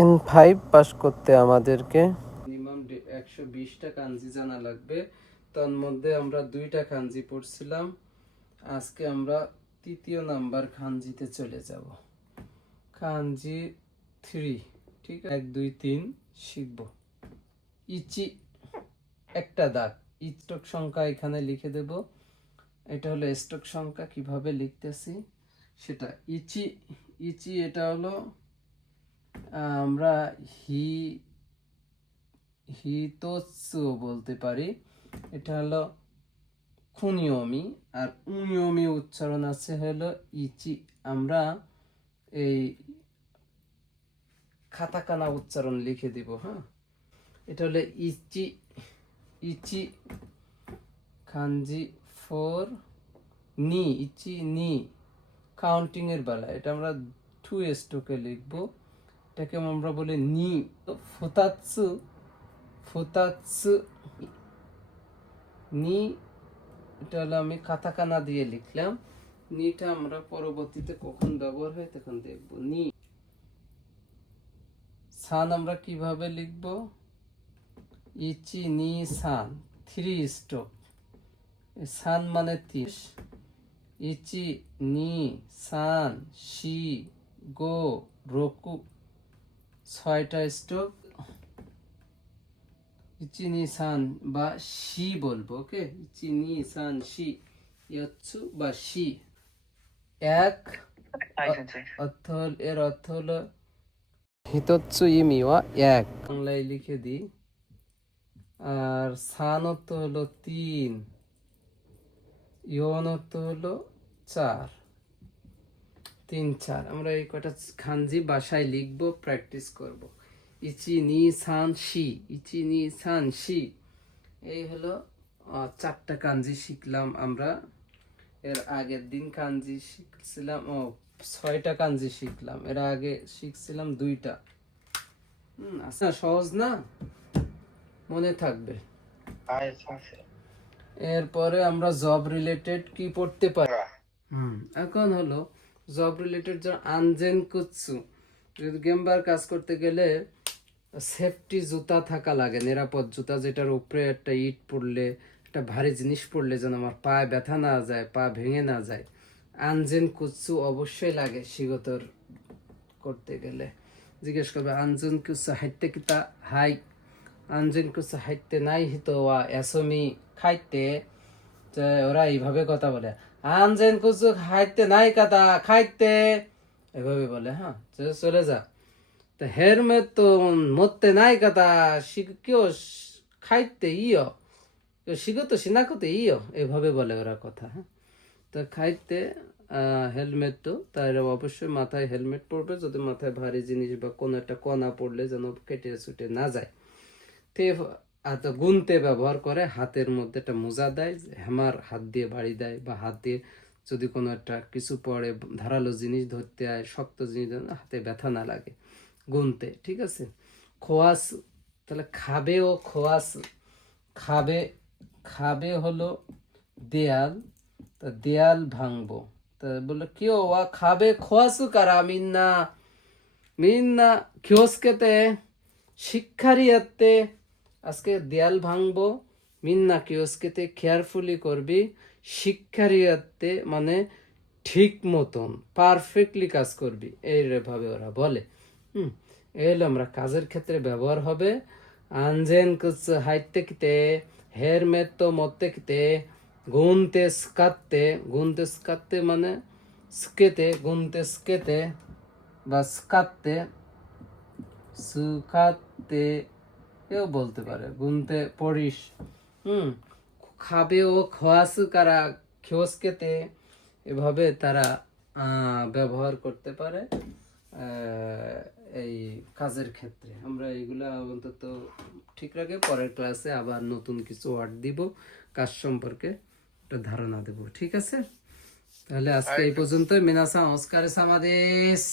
N5 pass করতে আমাদেরকে minimum 120টা কাঞ্জি জানা লাগবে। তার মধ্যে আমরা 2টা কাঞ্জি পড়ছিলাম। আজকে আমরা তৃতীয় নাম্বার কাঞ্জিতে চলে যাব। কাঞ্জি 3, ঠিক আছে, 1 2 3 শিখব। ইচি একটা দাগ, স্টক সংখ্যা এখানে লিখে দেব। এটা হলো স্টক সংখ্যা, কিভাবে লিখতেছি সেটা। ইচি ইচি এটা হলো আমরা হিতোৎসু বলতে পারি। এটা হলো খুনিয়মি, আর উনিয়মি উচ্চারণ আছে হলো ইচি। আমরা এই খাতাকানা উচ্চারণ লিখে দিব। হ্যাঁ, এটা হলো ইচি ইচি। খানজি 4 নি, ইচি নি কাউন্টিং এর বেলা এটা আমরা 2 স্ট্রোকে লিখবো। এটাকে আমরা বলি নি। ফুতাৎসু ফুতাৎসু নি, এটা হলো আমি কাতাকানা দিয়ে লিখলাম। নিটা আমরা পরবর্তীতে কখন ব্যবহার হয় তখন দেখব। নি। সান আমরা কিভাবে লিখব? ইচি নি সান, 3 স্ট্রোক। সান মানে 30। ইচি নি সান শি গো রোকু, 6টা স্ট্রোক। ইচি নি সান বা শি বলবো। ওকে, ইচি নি সান শি, ইয়াচ্ছু বা শি। এক এর অর্থ হলো হিতোৎসু ইমি ওয়া এক, বাংলায় লিখে দিই। আর সান অর্থ হলো 3, ইয়ন অর্থ হলো 4, 3 4। আমরা এই কটা খানজি বাসায় লিখবো, প্র্যাকটিস করব। ইচি নি সান শি, ইচি নি সান শি, এই হলো 4টা কাঞ্জি শিখলাম আমরা। এর আগের দিন কাঞ্জি শিখছিলাম 6টা কাঞ্জি শিখলাম। এর আগে শিখছিলাম 2টা। আচ্ছা, সহজ না, মনে থাকবে। এরপরে আমরা জব রিলেটেড কি পড়তে পারি। এখন হলো জব রিলেটেড যে আনজেন কুৎসু, যদি গেমবার কাজ করতে গেলে সেফটি জুতা থাকা লাগে, নিরাপদ জুতা, যেটার উপরে একটা ইট পড়লে, একটা ভারী জিনিস পড়লে যেন আমার পায়ে ব্যথা না যায়, পা ভেঙে না যায়। আনজেন কুৎসু অবশ্যই লাগে শিগতর করতে গেলে। জিজ্ঞেস করবে আনজেন কুৎসু হাইতে কিতা হাই, আনজেন কুৎসু হাইতে নাই হিতো ওয়া এসমি খাইতে। ওরা এইভাবে কথা বলে, আনজেন কুৎসু হাইতে নাই কাতা খাইতে, এভাবে বলে। হ্যাঁ, চলে যা। তা হেরমেট তো মরতে নাই কথা কেউ খাইতে ইয়, কেউ শিখতো সিনাকতে ইয়, এভাবে বলে ওরা কথা। হ্যাঁ, তো খাইতে হেলমেট, তো তার অবশ্যই মাথায় হেলমেট পরবে, যদি মাথায় ভারী জিনিস বা কোনো একটা কণা পড়লে যেন কেটে ছুটে না যায়। তে গুনতে ব্যবহার করে, হাতের মধ্যে একটা মোজা দেয়, হ্যামার হাত দিয়ে বাড়ি দেয়, বা হাত দিয়ে যদি কোনো একটা কিছু পড়ে, ধারালো জিনিস ধরতে হয়, শক্ত জিনিস হাতে ব্যথা না লাগে, গুনতে। ঠিক আছে। খোয়াস, তাহলে খাবে ও খোয়াস, খাবে খাবে হলো দেয়াল, তা দেয়াল ভাঙবো, তা বললো কেউ ওয়া খাবে খোয়াসু কারা মিন্না মিন্না কিওস্কেতে শিক্ষারিয়াতে। আজকে দেয়াল ভাঙবো, মিন্না কিওস্কেতে কেয়ারফুলি করবি, শিক্ষারিয়াতে মানে ঠিক মতন পারফেক্টলি কাজ করবি, এইভাবে ওরা বলে। এলো আমরা কাজের ক্ষেত্রে ব্যবহার হবে। আনজেন কুছ হাইতে কিতে, হের মেতো মতে কিতে, গুনতে স্কাতে, গুনতে স্কাতে মানে স্কেতে, গুনতে স্কেতে বা স্কাতে, সুখাতে কেউ বলতে পারে, গুনতে পড়িস। খাবে ও খোয়াসু কারা খিওসকেতে, এভাবে তারা ব্যবহার করতে পারে এই কাজের ক্ষেত্রে। আমরা এইগুলা অন্তত ঠিক রাখে, পরের ক্লাসে আবার নতুন কিছু ওয়ার্ড দিব, কাজ সম্পর্কে একটা ধারণা দেব। ঠিক আছে, তাহলে আজকে এই পর্যন্ত। মিনাসান ওস্কারে সামাদেস।